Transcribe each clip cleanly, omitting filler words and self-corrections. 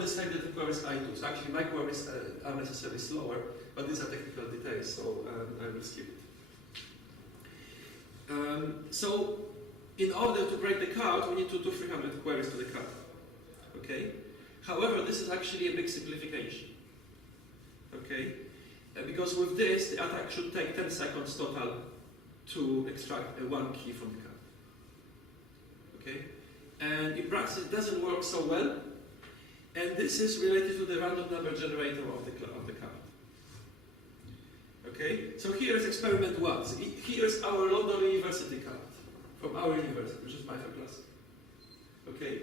the same that the queries I do. So actually my queries are necessarily slower, but these are technical details, so I will skip it. So in order to break the card, we need to do 300 queries to the card. Okay? However, this is actually a big simplification. Okay? Because with this, the attack should take 10 seconds total to extract one key from the card. Okay? And in practice, it doesn't work so well. And this is related to the random number generator of the card. Okay? So here is experiment 1. So here is our London University card from our university, which is my class. Okay?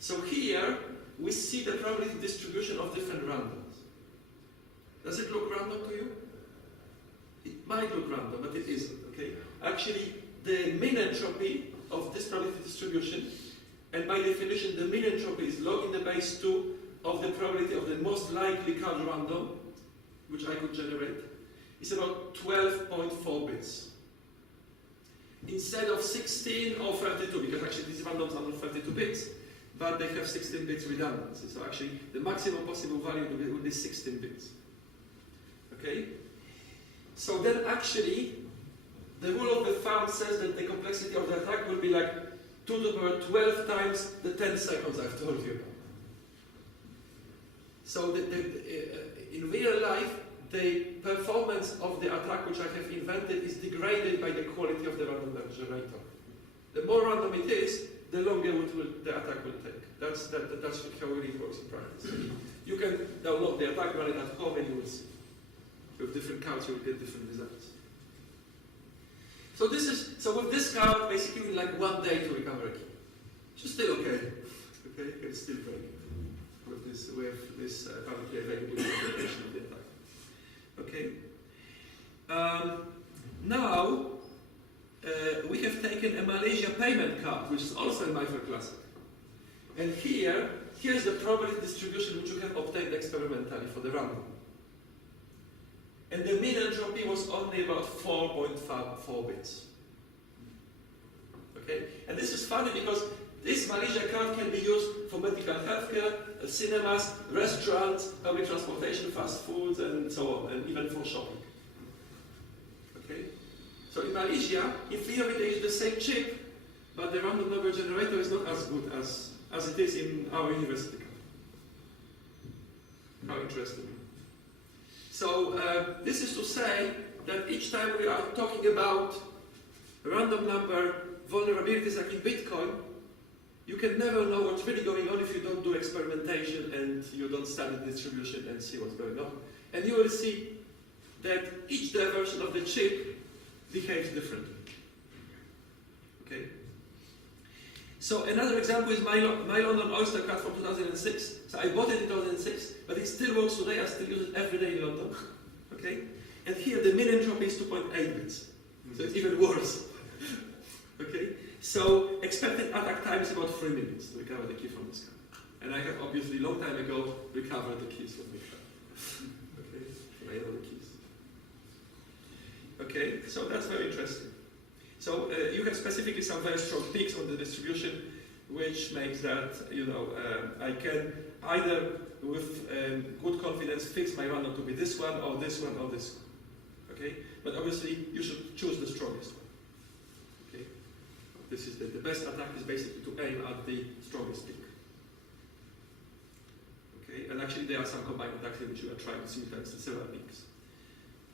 So here we see the probability distribution of different randoms. Does it look random to you? It might look random, but it isn't. Okay? Actually, the mean entropy of this probability distribution, and by definition, the mean entropy is log in the base 2 of the probability of the most likely card random, which I could generate, is about 12.4 bits. Instead of 16 or 32, because actually these randoms are not 32 bits, but they have 16 bits redundancy. So actually, the maximum possible value would be 16 bits. Okay? So then actually, the rule of the thumb says that the complexity of the attack will be like 2 to the power 12 times the 10 seconds I've told you about. So in real life, the performance of the attack which I have invented is degraded by the quality of the random number generator. The more random it is, the longer the attack will take. That's how it really works in practice. You can download the attack, run it at home, and you will see. With different counts, you will get different results. So with this count, basically, we like 1 day to recover a key. Which is still okay. Okay, you can still break it with this publicly available implementation of the attack. Okay. Now we have taken a Malaysia payment card, which is also a MIFAR classic. And here's the probability distribution which you have obtained experimentally for the random. And the mean entropy was only about 4.4 bits. Okay? And this is funny because this Malaysia card can be used for medical healthcare, cinemas, restaurants, public transportation, fast foods, and so on, and even for shopping. Okay? So in Malaysia, in theory, there is the same chip, but the random number generator is not as good as it is in our university card. How interesting. So this is to say that each time we are talking about random number vulnerabilities like in Bitcoin, you can never know what's really going on if you don't do experimentation and you don't study the distribution and see what's going on. And you will see that each diversion of the chip behaves differently. Okay? So another example is my London Oyster card from 2006. So I bought it in 2006, but it still works today. I still use it every day in London. Okay? And here the mean entropy is 2.8 bits. So it's even worse. Okay? So expected attack time is about 3 minutes to recover the key from this card. And I have obviously long time ago recovered the keys from the card. Okay? So I know the keys. Okay? So that's very interesting. So you have specifically some very strong peaks on the distribution, which makes that, I can either with good confidence fix my random to be this one, or this one, or this one. Okay? But obviously, you should choose the strongest one. Okay? This is the best attack is basically to aim at the strongest peak. Okay? And actually, there are some combined attacks in which you are trying simultaneously several peaks.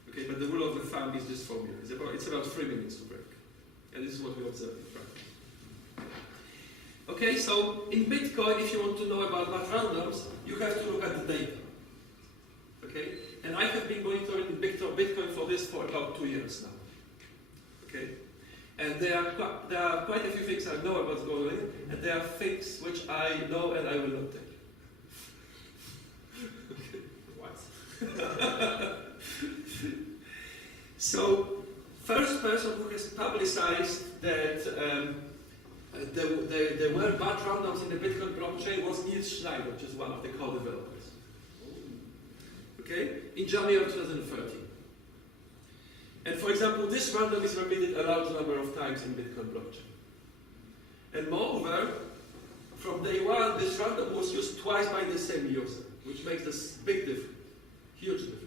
Okay? But the rule of the thumb is this formula. It's about 3 minutes to break. And this is what we observe in practice. Okay, so in Bitcoin, if you want to know about math randoms, you have to look at the data. Okay, and I have been monitoring Bitcoin for this for about 2 years now. Okay, and there are quite a few things I know about going on, and there are things which I know and I will not tell you. Okay, what? So, first person who has publicized that there were bad randoms in the Bitcoin blockchain was Niels Schneider, which is one of the co-developers. Okay? In January of 2013. And for example, this random is repeated a large number of times in Bitcoin blockchain. And moreover, from day one, this random was used twice by the same user, which makes this big difference, huge difference.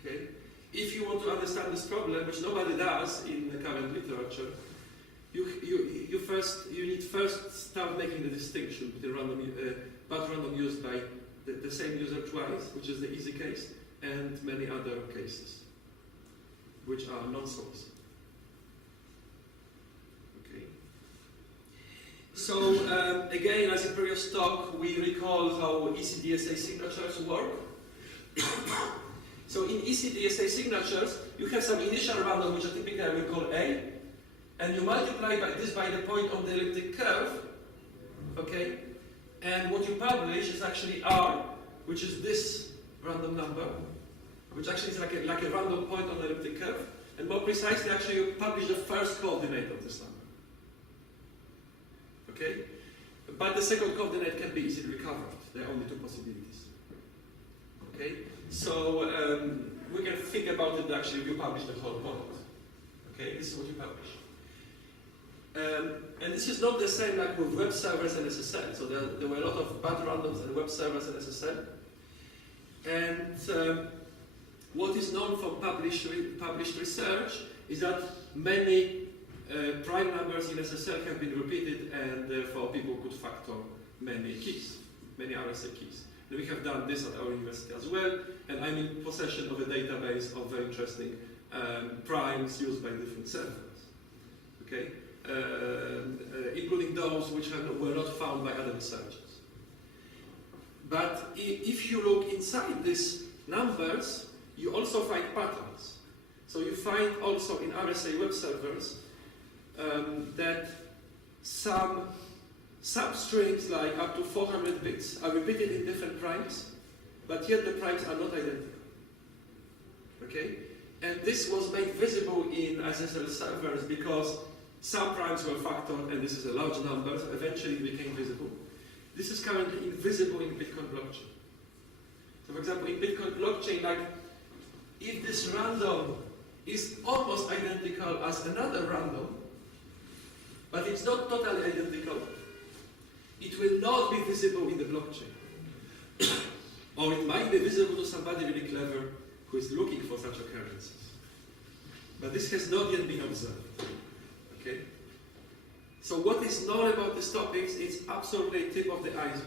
Okay? If you want to understand this problem, which nobody does in the current literature, you need first start making the distinction between random used by the same user twice, which is the easy case, and many other cases, which are non-source. Okay. So again, as in previous talk, we recall how ECDSA signatures work. So in ECDSA signatures, you have some initial random, which I typically will call A, and you multiply this by the point on the elliptic curve, okay? And what you publish is actually R, which is this random number, which actually is like a random point on the elliptic curve. And more precisely, actually, you publish the first coordinate of this number. Okay? But the second coordinate can be easily recovered. There are only two possibilities. Okay? So we can think about it actually if you publish the whole product. Okay? This is what you publish. And this is not the same like with web servers and SSL. So there were a lot of bad randoms and web servers and SSL. And what is known from published research is that many prime numbers in SSL have been repeated, and therefore people could factor many keys, many RSA keys. And we have done this at our university as well, and I'm in possession of a database of very interesting primes used by different servers. Okay? Including those which were not found by other researchers. But if you look inside these numbers, you also find patterns. So you find also in RSA web servers that some substrings, like up to 400 bits, are repeated in different primes, but yet the primes are not identical. Okay? And this was made visible in SSL servers because some primes were factored, and this is a large number, so eventually it became visible. This is currently invisible in Bitcoin blockchain. So for example, in Bitcoin blockchain, like, if this random is almost identical as another random, but it's not totally identical, it will not be visible in the blockchain. Or it might be visible to somebody really clever who is looking for such occurrences. But this has not yet been observed. Okay? So what is known about these topics is absolutely tip of the iceberg.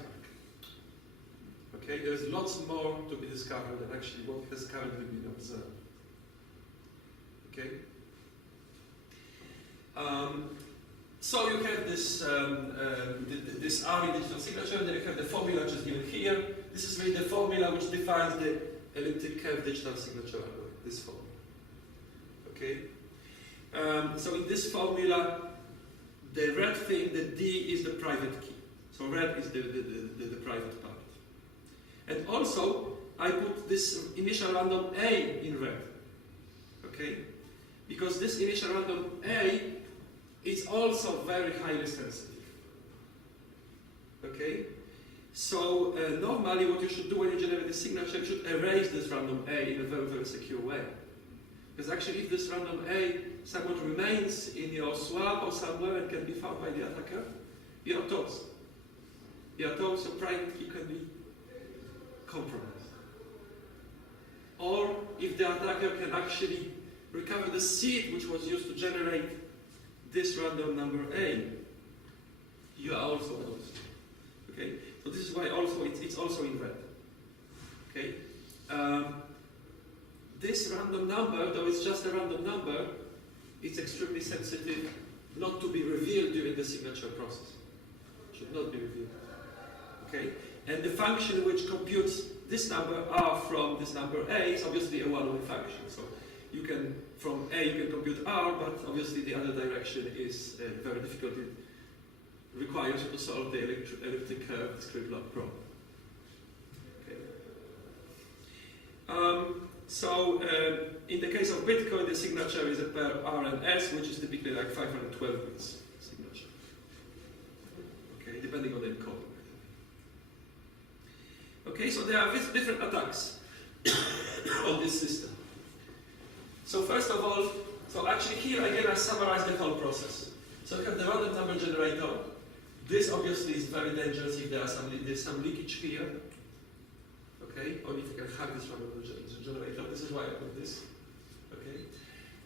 Okay? There's lots more to be discovered than actually what has currently been observed. Okay? So you have this this R in digital signature, and then you have the formula which is given here. This is really the formula which defines the elliptic curve digital signature algorithm, this formula. Okay? So in this formula, the red thing, the D is the private key. So red is the private part. And also, I put this initial random A in red. Okay? Because this initial random A is also very highly sensitive. Okay? So normally what you should do when you generate a signature, you should erase this random A in a very, very secure way. Because actually if this random A somewhat remains in your swap or somewhere and can be found by the attacker, you are toast. You are toast, your private key can be compromised. Or if the attacker can actually recover the seed which was used to generate this random number A, you are also toast. Okay? So this is why also it's also in red. Okay? This random number, though it's just a random number, it's extremely sensitive not to be revealed during the signature process. It should not be revealed. Okay? And the function which computes this number R from this number A is obviously a one-way function. So you can, from A you can compute R, but obviously the other direction is very difficult. It requires you to solve the elliptic curve discrete log problem. Okay. So in the case of Bitcoin, the signature is a pair R and S, which is typically like 512 bits signature. Okay, depending on the encoding. Okay, so there are different attacks on this system. So first of all, so actually here again I summarize the whole process. So we have the random number generator, This obviously is very dangerous if there's some leakage here. Okay, or if you can hack this one of the generator. This is why I put this. Okay,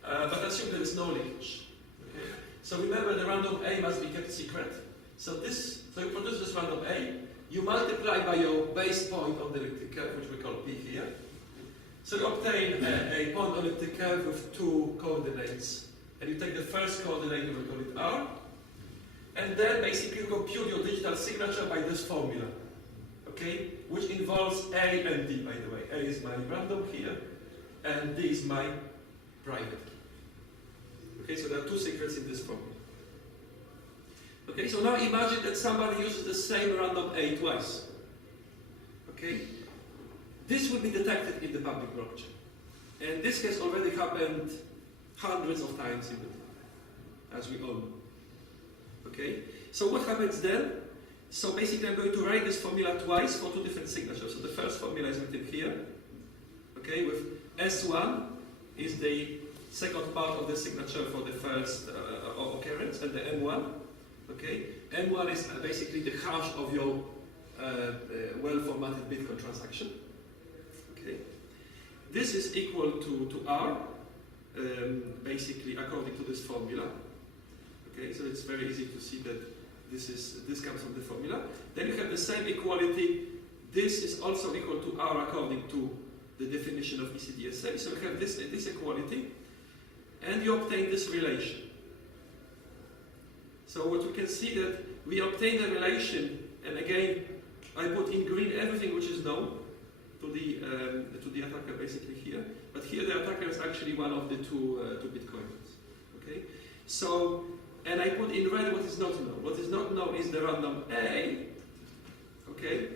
but assume there is no leakage. Okay, so remember the random A must be kept secret. So you produce this random A. You multiply by your base point on the elliptic curve, which we call P here. So you obtain a point on the elliptic curve with two coordinates, and you take the first coordinate, we call it R. And then basically you compute your digital signature by this formula, okay, which involves A and D, by the way. A is my random here, and D is my private key. Okay, so there are two secrets in this formula. Okay, so now imagine that somebody uses the same random A twice. Okay, this will be detected in the public blockchain, and this has already happened hundreds of times in the past, as we all know. Okay, so what happens then? So basically I'm going to write this formula twice for two different signatures. So the first formula is written here, okay, with S1 is the second part of the signature for the first occurrence, and the M1, okay? M1 is basically the hash of your well-formatted Bitcoin transaction, okay? This is equal to R, basically according to this formula. Okay, so it's very easy to see that this comes from the formula. Then you have the same equality. This is also equal to R according to the definition of ECDSA. So you have this equality, and you obtain this relation. So what we can see that we obtain the relation, and again, I put in green everything which is known to the attacker basically here. But here the attacker is actually one of the two Bitcoiners. Okay, so. And I put in red what is not known. What is not known is the random A, okay,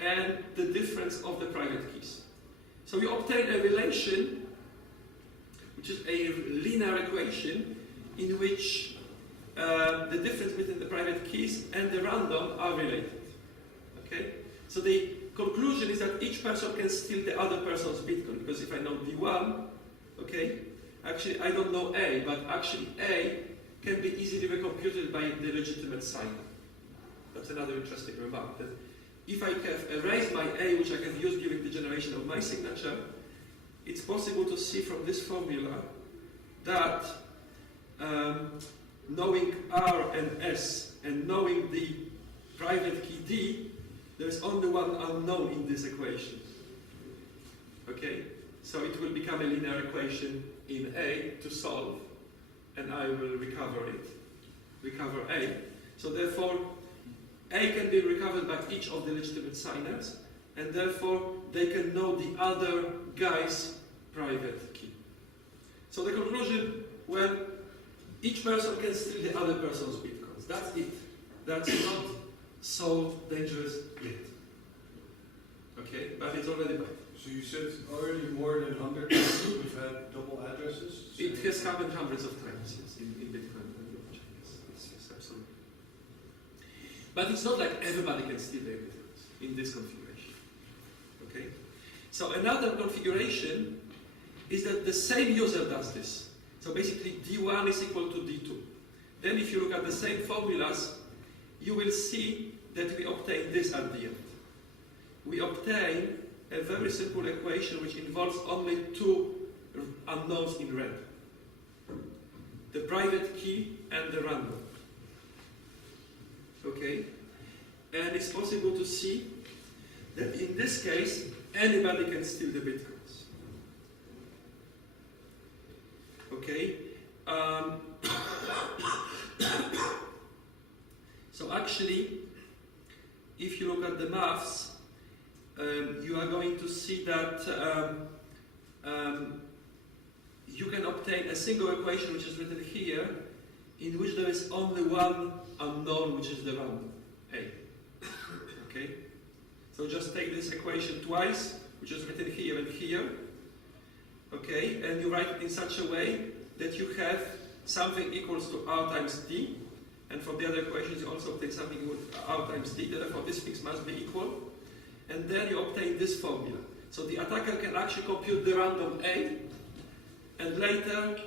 and the difference of the private keys. So we obtain a relation, which is a linear equation, in which the difference between the private keys and the random are related. Okay? So the conclusion is that each person can steal the other person's Bitcoin, because if I know D1, okay, actually I don't know A, but actually A can be easily recomputed by the legitimate signer. That's another interesting remark, that if I have erased my A, which I have used during the generation of my signature, it's possible to see from this formula that knowing R and S and knowing the private key D, there's only one unknown in this equation. Okay? So it will become a linear equation in A to solve, and I will recover A. So therefore, A can be recovered by each of the legitimate signers, and therefore they can know the other guy's private key. So the conclusion, well, each person can steal the other person's Bitcoins. That's it. That's not so dangerous yet. Okay, but it's already bad. So you said already more than 100 people who've had double addresses? It has happened hundreds of times, yes, in Bitcoin and blockchain, yes, absolutely. But it's not like everybody can steal their Bitcoins in this configuration. Okay? So another configuration is that the same user does this. So basically D1 is equal to D2. Then if you look at the same formulas, you will see that we obtain this at the end. We obtain a very simple equation which involves only two unknowns in red. The private key and the random. Okay? And it's possible to see that in this case, anybody can steal the Bitcoins. Okay? So actually, if you look at the maths, you are going to see that you can obtain a single equation which is written here, in which there is only one unknown, which is the random, A. Okay? So just take this equation twice, which is written here and here, okay? And you write it in such a way that you have something equals to R times D, and from the other equations you also obtain something equal to R times D, therefore these things must be equal. And then you obtain this formula. So the attacker can actually compute the random A, and later,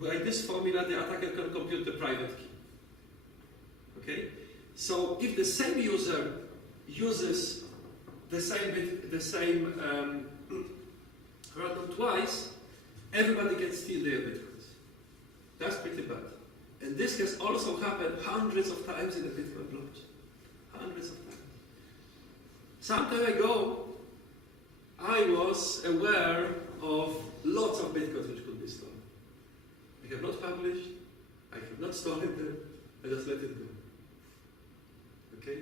by this formula, the attacker can compute the private key. Okay? So if the same user uses the same random twice, everybody can steal their bitcoins. That's pretty bad. And this has also happened hundreds of times in the Bitcoin blockchain. Hundreds of times. Some time ago, I was aware of lots of bitcoins which could be stolen. I have not published, I have not stolen them, I just let it go. Okay?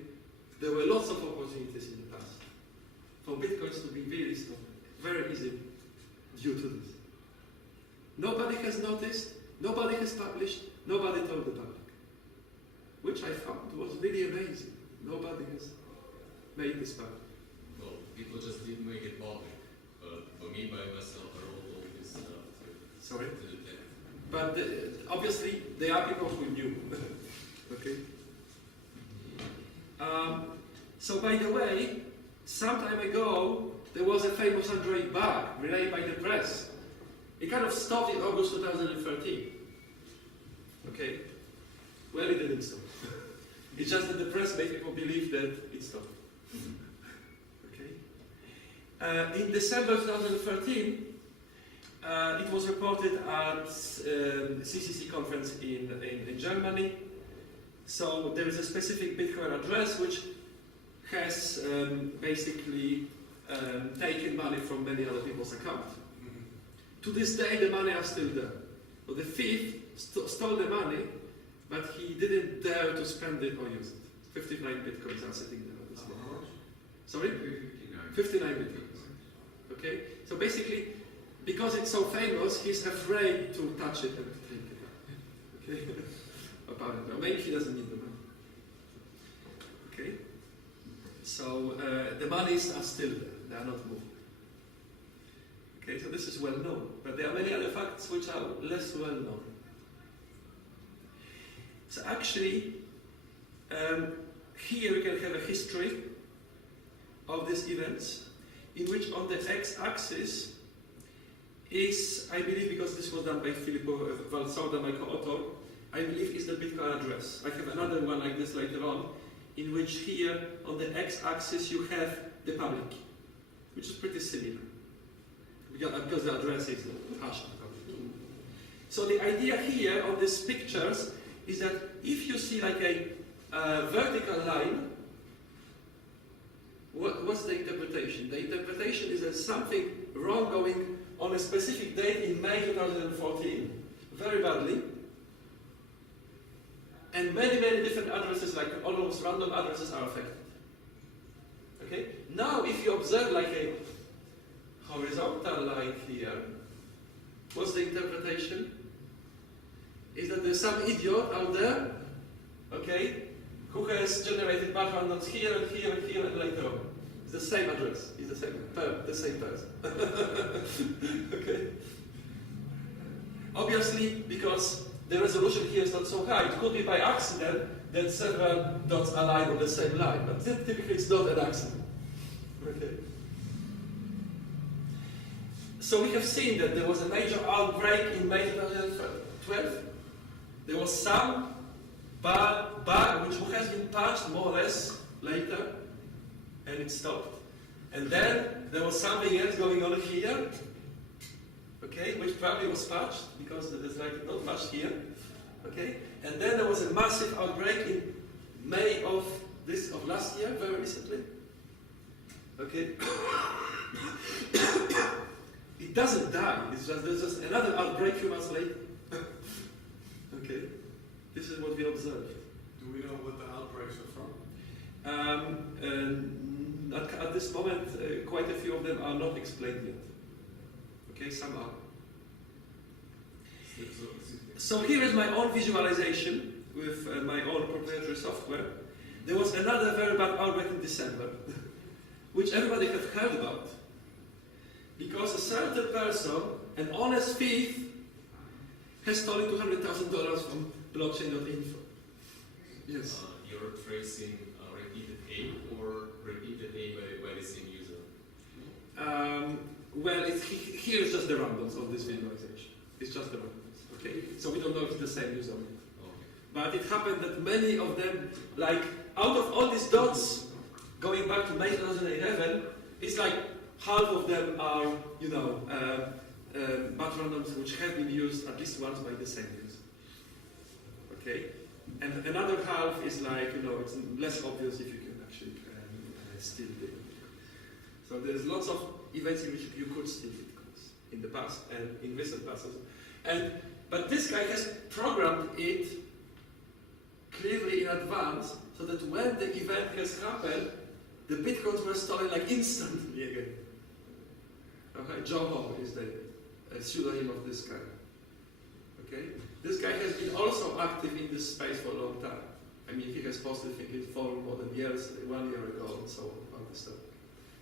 There were lots of opportunities in the past for bitcoins to be really stolen. Very easy due to this. Nobody has noticed, nobody has published, nobody told the public. Which I found was really amazing. Nobody has made this public. Well, people just didn't make it public. But for me, by myself, I wrote all this stuff Sorry? to the tech. But obviously, there are people who knew. Okay? So by the way, some time ago, there was a famous Android bug relayed by the press. It kind of stopped in August 2013. Okay? Well, it didn't stop. It's just that the press made people believe that it stopped. Okay? In December 2013, it was reported at CCC conference in Germany. So there is a specific Bitcoin address which has basically taken money from many other people's accounts. To this day, the money are still there. So the thief stole the money, but he didn't dare to spend it or use it. 59 bitcoins are sitting there at this moment. Sorry? 59 bitcoins. Okay? So basically, because it's so famous, he's afraid to touch it and take it out. Okay? Apparently. Or maybe he doesn't need the money. Okay? So the monies are still there. They are not moving. Okay, so this is well known. But there are many other facts which are less well known. So actually, here we can have a history of these events, in which on the x-axis is, I believe, because this was done by Filippo Valsauda, my co-author, I believe is the Bitcoin address. I have another one like this later on, in which here on the x-axis you have the public, which is pretty similar, because the address is hashed. So the idea here on these pictures is that if you see like a vertical line, what's the interpretation? The interpretation is that something wrong going on a specific date in May 2014, very badly, and many, many different addresses, like almost random addresses, are affected. Okay? Now, if you observe like a horizontal line here, what's the interpretation? Is that there's some idiot out there, okay, who has generated bad randoms here and here and here and later on. It's the same address. It's the same person. Okay? Obviously, because the resolution here is not so high, it could be by accident that several dots align on the same line, but typically it's not an accident. Okay? So we have seen that there was a major outbreak in May 2012. There was some bug which has been patched more or less later, and it stopped. And then there was something else going on here, okay, which probably was patched because there's like not much here, okay. And then there was a massive outbreak in May of last year, very recently, okay. It doesn't die. It's just there's just another outbreak a few months later. Okay, this is what we observed. Do we know what the outbreaks are from? At this moment, quite a few of them are not explained yet. Okay, some are. So here is my own visualization with my own proprietary software. There was another very bad outbreak in December, which everybody have heard about. Because a certain person, an honest thief, has stolen $200,000 from blockchain.info. Yes. You're tracing repeated A or repeated A by the same user? Well, here is just the randoms of this visualization. It's just the randoms. Okay? So we don't know if it's the same user. Okay. But it happened that many of them, like out of all these dots, going back to May 2011, it's like half of them are, you know, patronyms which have been used at least once by the same user. Okay? And another half is like, you know, it's less obvious if you can actually steal Bitcoin. So there's lots of events in which you could steal Bitcoins in the past and in recent past. But this guy has programmed it clearly in advance so that when the event has happened, the Bitcoins were stolen like instantly again. Okay, Joho is the pseudonym of this guy. Okay, this guy has been also active in this space for a long time. I mean, he has posted things for more than years, 1 year ago, and so on about this stuff.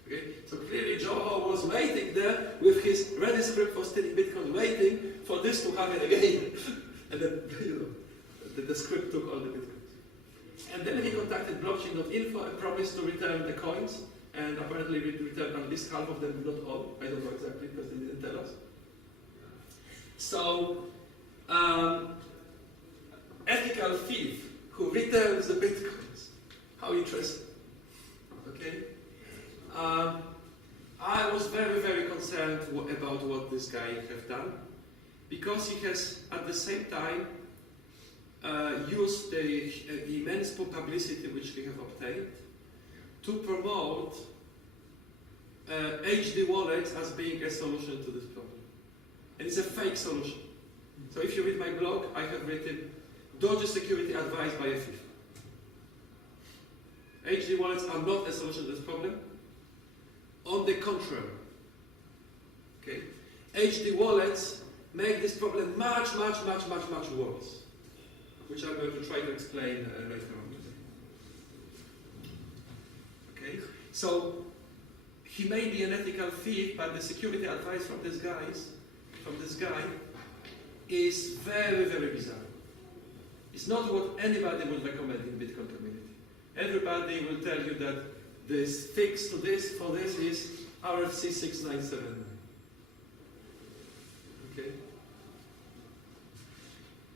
Okay, so clearly Joho was waiting there with his ready script for stealing Bitcoin, waiting for this to happen again, and then you know, the script took all the Bitcoins. And then he contacted blockchain.info and promised to return the coins, and apparently we returned at least half of them, not all. I don't know exactly because they didn't tell us. So, ethical thief who returns the Bitcoins. How interesting. Okay? I was very, very concerned about what this guy has done, because he has at the same time used the immense publicity which we have obtained to promote HD wallets as being a solution to this problem. And it's a fake solution. So if you read my blog, I have written dodgy security advised by a thief. HD wallets are not a solution to this problem. On the contrary. Okay? HD wallets make this problem much, much, much, much, much worse, which I'm going to try to explain later on. Okay? So, he may be an ethical thief, but the security advice from this guy is very, very bizarre. It's not what anybody would recommend in Bitcoin community. Everybody will tell you that this fix to this for this is RFC 6979. Okay?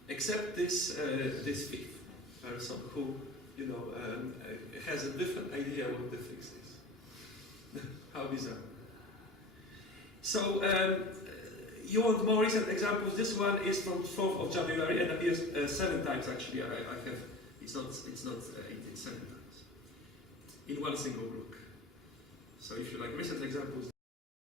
Except this this thief person who, you know, has a different idea what the fix is. How bizarre. So you want more recent examples? This one is from 4th of January and appears 7 times actually. I have it's not 7 times in one single block. So if you like recent examples.